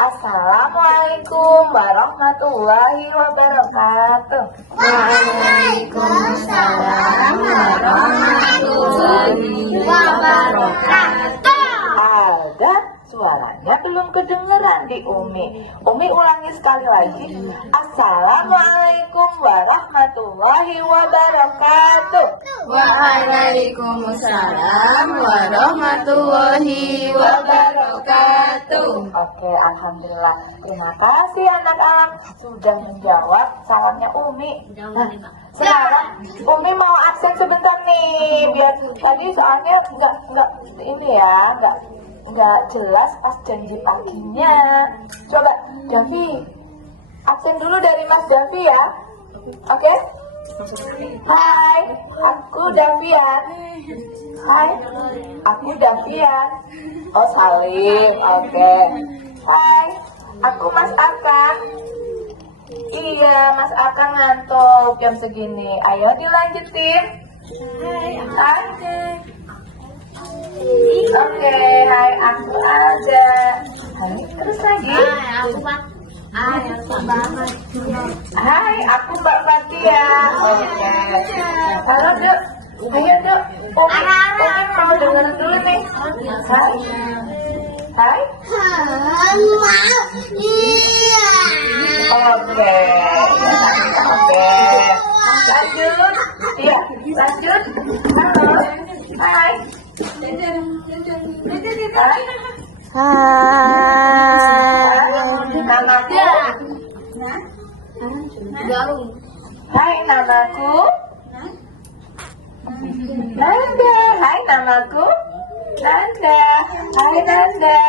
Assalamualaikum warahmatullahi wabarakatuh. Waalaikumsalam warahmatullahi wabarakatuh. Ada suaranya belum kedengeran di Umi. Umi ulangi sekali lagi. Assalamualaikum warahmatullahi wabarakatuh. Waalaikumsalam warahmatullahi wabarakatuh. Oke, alhamdulillah. Terima kasih anak-anak sudah menjawab salamnya Umi. Nah, sekarang Umi mau absen sebentar nih, biar tadi soalnya nggak ini ya, nggak jelas pas janji paginya. Coba Davi, absen dulu dari Mas Davi ya. Oke? Hai, aku Davian. Hai, aku Davian. Oh, Salim. Oke. Hai, aku Mas Akang. Iya, Mas Akang ngantuk jam segini. Ayo dilanjutin. Hai. Oke, hai aku ada. Hai, terus lagi. Hai, aku Mbak Fatia. Oke. Halo, Dek. Ayo, Dek. Umi mau denger dulu nih. Hai. Hai. Oke. Oke. Lanjut. Iya, lanjut. Halo. Hai. Namaku. Hai, namaku Nanda. Hai, namaku Nanda. Hai, Nanda.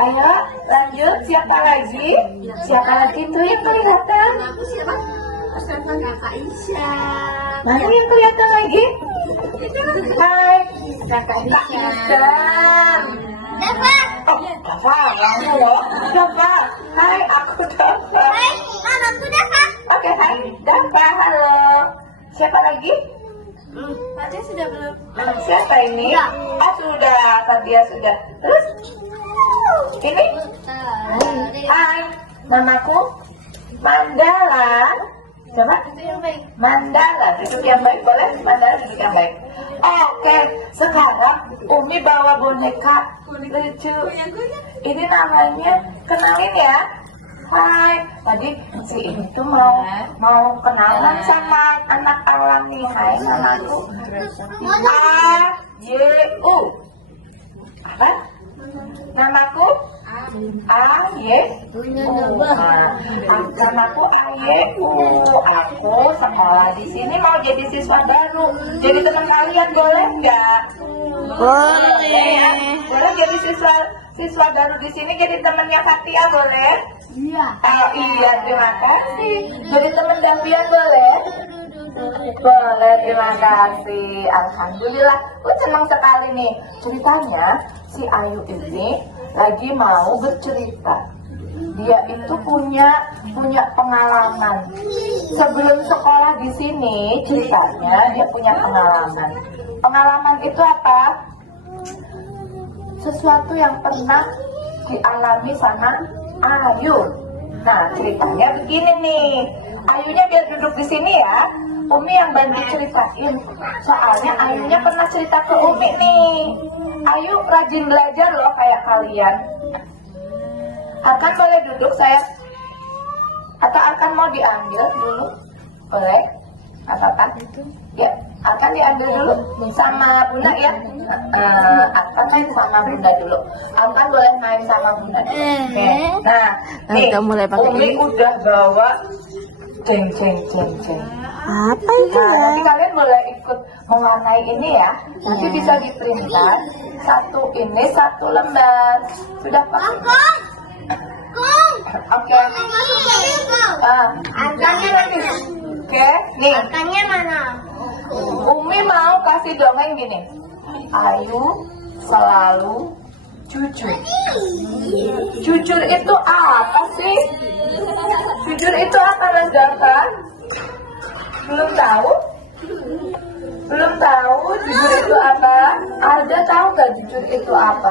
Ayo lanjut. Siapa lagi? Siapa lagi tuh yang kelihatan? Kakak Isya. Mana yang kelihatan lagi? Hai, Kakak Isya. Dafa. Oh, Dafa, kamu loh. Dafa. Hai, aku Dafa. Aku Dafa. Oke, hai, Dafa. Halo. Siapa lagi? Tadi sudah belum? Siapa ini? Oh, sudah. Fatia sudah. Terus? Ini? Hai, namaku Mandala. Coba. Itu yang baik. Mandala, duduk yang baik boleh? Mandala duduk yang baik. Oke, sekarang Umi bawa boneka lucu. Ini namanya, kenalin ya. Hai, tadi si ini tuh mau kenalan sama anak alam nih. Hai, namaku A-Y-U. Apa? Namaku A-Y-U. Namaku A-Y-U. Aku sekolah di sini mau jadi siswa baru. Jadi teman kalian boleh nggak? Boleh. Boleh jadi siswa baru di sini, jadi temannya Fatia boleh? Iya. Oh iya, terima kasih. Jadi teman Davian boleh? Boleh, terima kasih. Alhamdulillah, gue senang sekali nih. Ceritanya si Ayu ini lagi mau bercerita. Dia itu punya pengalaman. Sebelum sekolah di sini, ceritanya dia punya pengalaman. Pengalaman itu apa? Sesuatu yang pernah dialami sama Ayu. Nah, ceritanya begini nih. Ayunya biar duduk di sini ya. Umi yang bantu ceritain. Soalnya Ayunya pernah cerita ke Umi nih. Ayu rajin belajar loh kayak kalian. Akan boleh duduk saya? Atau akan mau diambil dulu? Boleh? Apa-apa? Ya, akan diambil dulu sama Bunda ya. Akan main sama Bunda dulu. Akan boleh main sama Bunda dulu. Oke. Nah, nih Umi udah bawa ceng. Apa itu Nah, ya? nanti kalian boleh ikut mewarnai ini ya. Nanti bisa diprintan satu lembar. Sudah Pak? Oke. Angkanya lagi. Oke, nih. Angkanya mana? Umi mau kasih dongeng gini. Ayu selalu jujur. Jujur itu apa sih? Jujur itu apa, Mas Dafa? Belum tahu? Belum tahu jujur itu apa? Ada tahu gak jujur itu apa?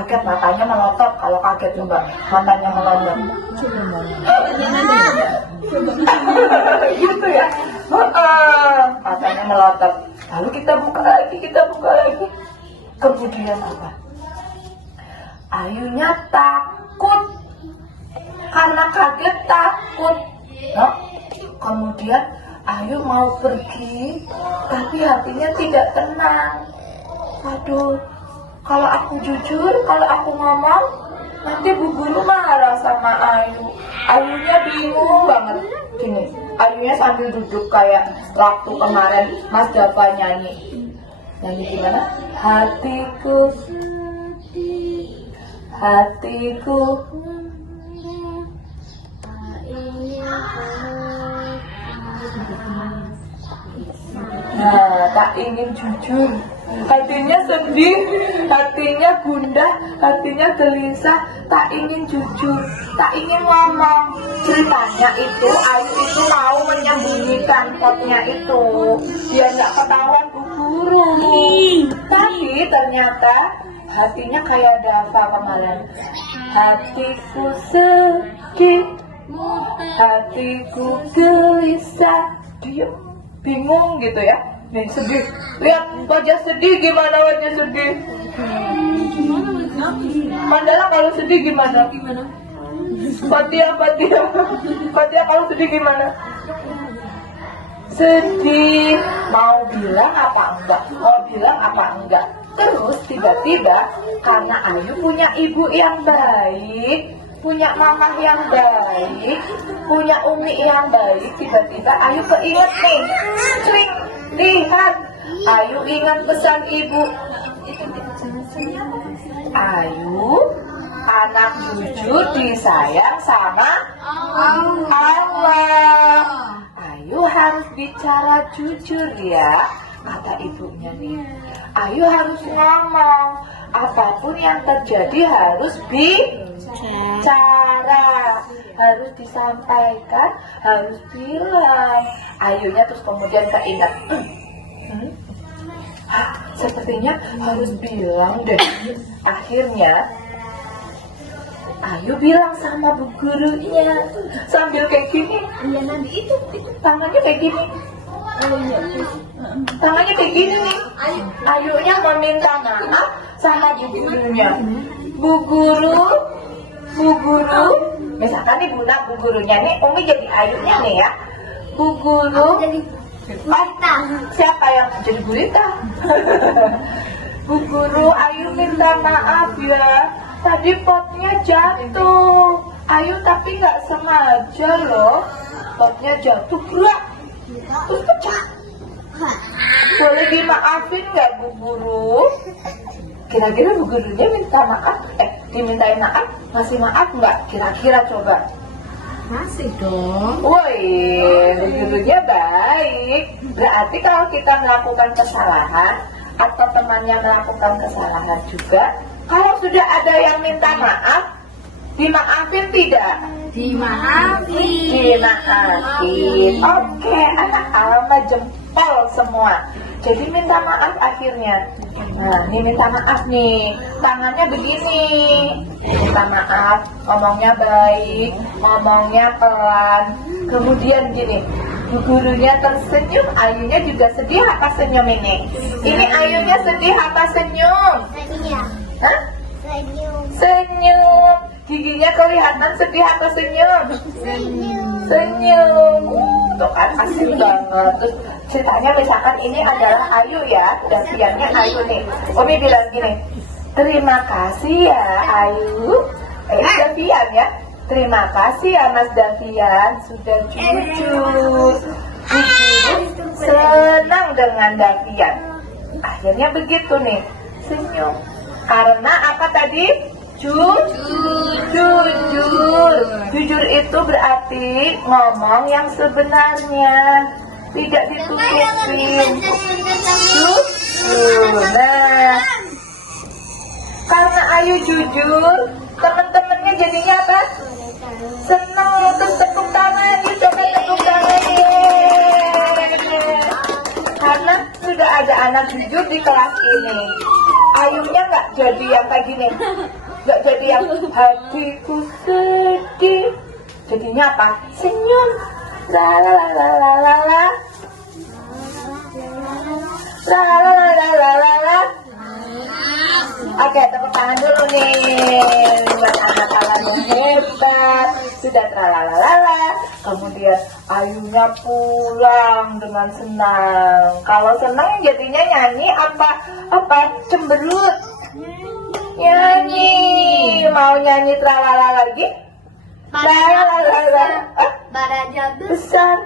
kaget matanya melotot. Kalau kaget coba matanya melotot. Gitu ya. Matanya melotot. Lalu kita buka lagi. Kemudian apa? Ayunya takut. Karena kaget takut. Nah, kemudian Ayu mau pergi, tapi hatinya tidak tenang. Aduh, kalau aku jujur, kalau aku ngomong, nanti Bu Guru marah sama Ayu. Ayunya bingung banget. Gini, Ayunya sambil duduk kayak waktu kemarin Mas Dava nyanyi. Nyanyi gimana? Hatiku, nah, tak ingin jujur. Hatinya sedih, hatinya gundah, hatinya gelisah, tak ingin jujur, tak ingin ngomong. Ceritanya itu Ayu itu mau menyembunyikan potnya itu biar nggak ketahuan Bu Guru. Tapi ternyata hatinya kayak Dava kemarin. Hatiku sedih, hatiku gelisah, dia bingung gitu ya. Nih sedih, lihat wajah sedih, gimana wajah sedih? Mandala kalau sedih gimana? Fatia kalau sedih gimana? Sedih, mau bilang apa enggak? Terus tiba-tiba karena Ayu punya ibu yang baik, punya mama yang baik, punya umi yang baik, tiba-tiba Ayu keinget nih, sering lihat, Ayu ingat pesan ibu. Ayu, anak jujur disayang sama Allah. Ayu harus bicara jujur ya, kata ibunya nih. Ayu harus ngomong, apapun yang terjadi harus bicara, harus disampaikan, harus bilang. Ayunya terus kemudian keinget, sepertinya harus bilang deh. Akhirnya Ayu bilang sama Bu Gurunya sambil kayak gini. Iya, nanti itu tangannya kayak gini. Tangannya kayak gini nih. Ayunya meminta maaf sama Bu Gurunya. Bu Guru, misalkan nih Bu Gurunya nih, Umi jadi Ayunya nih ya. Bu Guru, siapa yang jadi gurita? Bu Guru, Ayu minta maaf ya. Tadi potnya jatuh. Ayu tapi nggak sengaja loh. Potnya jatuh, gerak, terus pecah. Boleh dimaafin nggak Bu Guru? Kira-kira Bu Gurunya minta maaf, dimintain maaf, ngasih maaf nggak? Kira-kira coba. Masih dong. Woi, Bu Gurunya baik. Berarti kalau kita melakukan kesalahan atau temannya melakukan kesalahan juga, kalau sudah ada yang minta maaf, dimaafin tidak? Dimaafin. Oke, anak alma jempol semua. Jadi minta maaf akhirnya. Nah, ini minta maaf nih. Tangannya begini. Minta maaf, ngomongnya baik, ngomongnya pelan. Kemudian gini, Bu Gurunya tersenyum, Ayunya juga sedih apa senyum ini? Ini Ayunya sedih apa senyum? Hah? Senyum. Giginya kelihatan sedih atau senyum? Senyum. Tuh kan asik banget. Terus ceritanya misalkan ini adalah Ayu ya, Daviannya Ayu nih. Umi bilang gini, terima kasih ya Ayu, Davian ya. Terima kasih ya Mas Davian sudah jujur. Senang dengan Davian. Akhirnya begitu nih, senyum. Karena apa tadi? Jujur. Jujur itu berarti ngomong yang sebenarnya, tidak ditutupin. Jujur. Nah, karena Ayu jujur, teman-temannya jadinya apa? Senang. Terus tepuk tangan, coba tepuk tangan. Karena sudah ada anak jujur di kelas ini. Ayunya nggak jadi yang kayak gini, nggak jadi yang hatiku sedih. Jadinya apa? Senyum. La la la la la la la. La la la la la la la. Oke, tepuk tangan dulu nih buat anak Alam yang hebat. Sudah tralalalala. Kemudian ayunya pulang dengan senang. Kalau senang jadinya nyanyi apa cemberut. Nyanyi. Mau nyanyi tralala lagi? Tralala. Badannya Besar.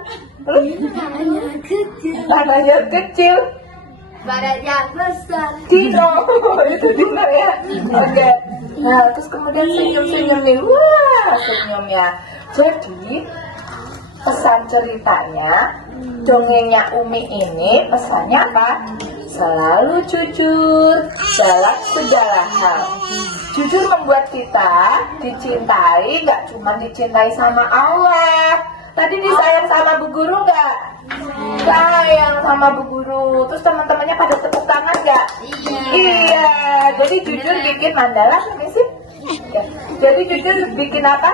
badannya kecil, Tangannya kecil. badannya besar. Dino. Itu Dino ya. Oke. Nah, terus kemudian senyum-senyum nih. Wah, senyum ya. Jadi, pesan ceritanya, dongengnya Umi ini, pesannya apa? Selalu jujur dalam segala hal. Jujur membuat kita dicintai, gak cuma dicintai sama Allah. Tadi disayang sama Bu Guru gak? Sayang sama Bu Guru. Terus teman-temannya pada tepuk tangan gak? Iya. Jadi jujur bikin mandala ini sih. Ya. Jadi jujur bikin apa?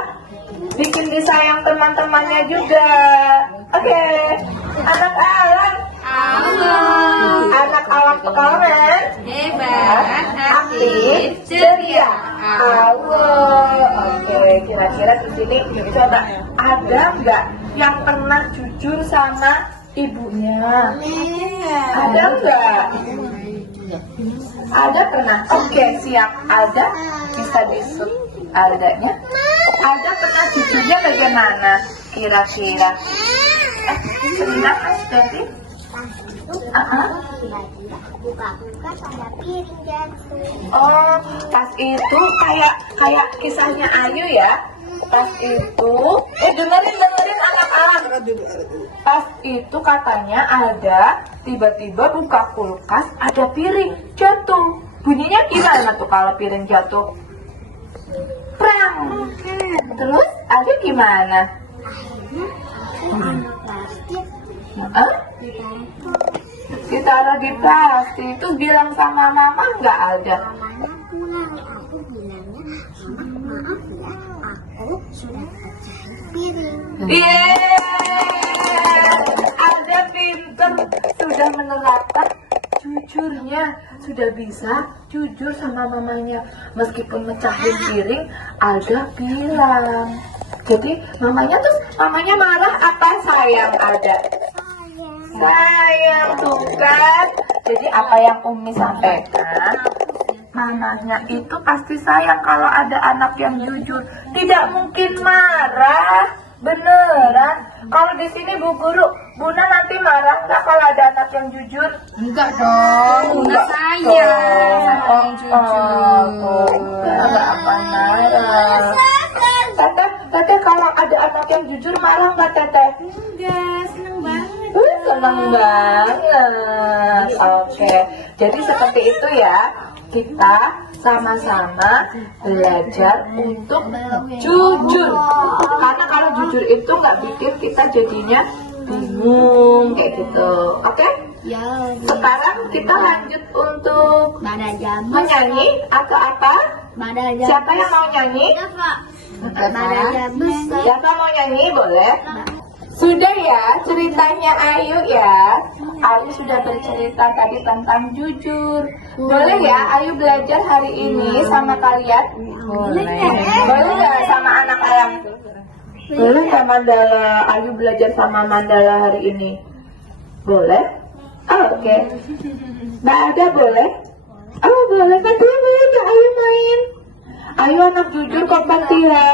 Bikin disayang teman-temannya juga. Oke. Anak Alam. Anak Alam Pekalongan. Hebat, Aktif, ceria. Oke, kira-kira di sini coba ada nggak yang pernah jujur sama ibunya? Ada nggak? Ada pernah? Oke, siap. Ada? Bisa disut Aldanya? Ada pernah jujurnya bagaimana? Kira-kira? Cerita Mas Devi? Tiba-tiba buka-buka ada piring jatuh. Oh, pas itu kayak kisahnya Ayu ya. Pas itu, dengerin anak Alam. Pas itu katanya ada tiba-tiba buka kulkas ada piring jatuh. Bunyinya gimana tuh kalau piring jatuh? Prang. Terus Ayu gimana? Plastik Hah? Ditaruh di plastik. Terus bilang sama mama nggak ada? mamanya pulang. Aku bilangnya sama maaf ya, aku sudah pecahin piring. Ada pinter, sudah menerapkan jujurnya, sudah bisa jujur sama mamanya. Meskipun mecahin piring, Alda bilang. Jadi mamanya marah apa sayang Alda? Sayang tuh kan. Jadi apa yang Umi sampaikan, mamanya itu pasti sayang kalau ada anak yang jujur. Tidak mungkin marah, beneran. Kalau di sini Bu Guru, Buna nanti marah nggak kalau ada anak yang jujur? enggak dong, Bunda sayang orang jujur. Nggak akan marah. Teteh kalau ada anak yang jujur marah nggak Teteh? Enggak, seneng banget. Senang banget. Oke, jadi seperti itu ya. Kita sama-sama belajar untuk jujur. Karena kalau jujur itu nggak bikin kita jadinya bingung kayak gitu. Oke? Ya, Sekarang kita lanjut untuk badannya menyanyi atau apa? badannya Siapa yang mau nyanyi? badannya besar. Siapa mau nyanyi? Boleh? Sudah ya ceritanya Ayu ya. Ayu sudah bercerita tadi tentang jujur. Boleh ya Ayu belajar hari ini sama kalian? Boleh. Boleh nggak sama anak Alam? Boleh nggak Mandala? Ayu belajar sama Mandala hari ini? Boleh? Oh, oke. Mbak Ada boleh? Oh boleh. Nanti boleh nggak Ayu main? Ayu anak jujur kok Fatia.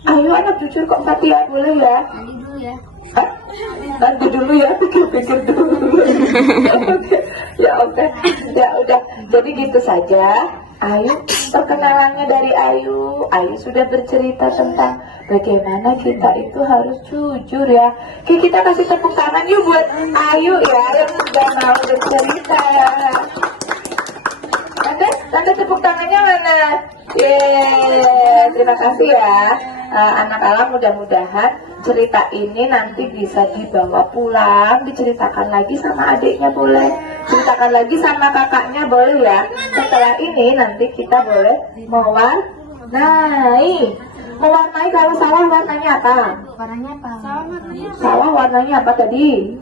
Ayo anak jujur kok Fatia, boleh ya? Nanti dulu ya. Hah? Nanti dulu ya, pikir-pikir dulu. Oke. Ya oke. Ya udah. Jadi gitu saja. Ayu, perkenalannya dari Ayu. Ayu sudah bercerita tentang bagaimana kita itu harus jujur ya. Oke, kita kasih tepuk tangan yuk buat Ayu ya yang sudah mau bercerita ya. Tante tepuk tangannya mana? Yeay, terima kasih ya. anak alam mudah-mudahan cerita ini nanti bisa dibawa pulang, diceritakan lagi sama adiknya boleh, ceritakan lagi sama kakaknya boleh ya. Setelah ini nanti kita boleh mewarnai. Mewarnai, kalau sawah warnanya apa? Warnanya apa? Sawah warnanya apa tadi?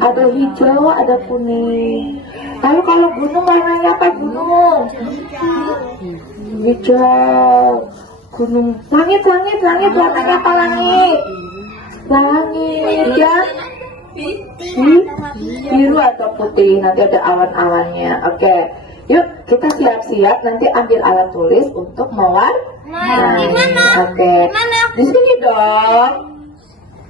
Ada hijau, ada kuning. Lalu kalau gunung warnanya apa gunung? Hijau. Gunung, langit warnanya apa langit? Langit ya. Biru atau putih, nanti ada awan-awannya. Oke, yuk kita siap-siap nanti ambil alat tulis untuk mewarnai. Oke, di sini dong.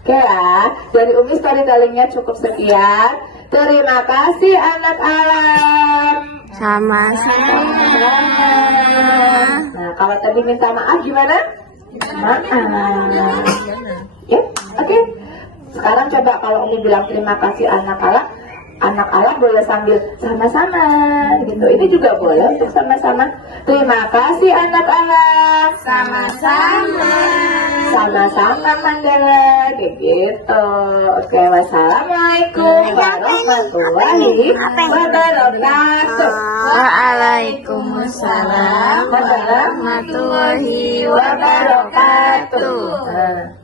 Oke lah, dari Umi storytellingnya cukup sekian. Terima kasih anak alam. Sama-sama. Nah, kalau tadi minta maaf gimana? Maaf. Ya, oke. Sekarang coba kalau Umi bilang terima kasih anak alam boleh sambil sama-sama gitu. Ini juga boleh untuk sama-sama. Terima kasih anak alam. Sama-sama. Sama-sama Mandala, kayak gitu. Oke, wassalamualaikum warahmatullahi wabarakatuh. Waalaikumsalam warahmatullahi wabarakatuh. Nah.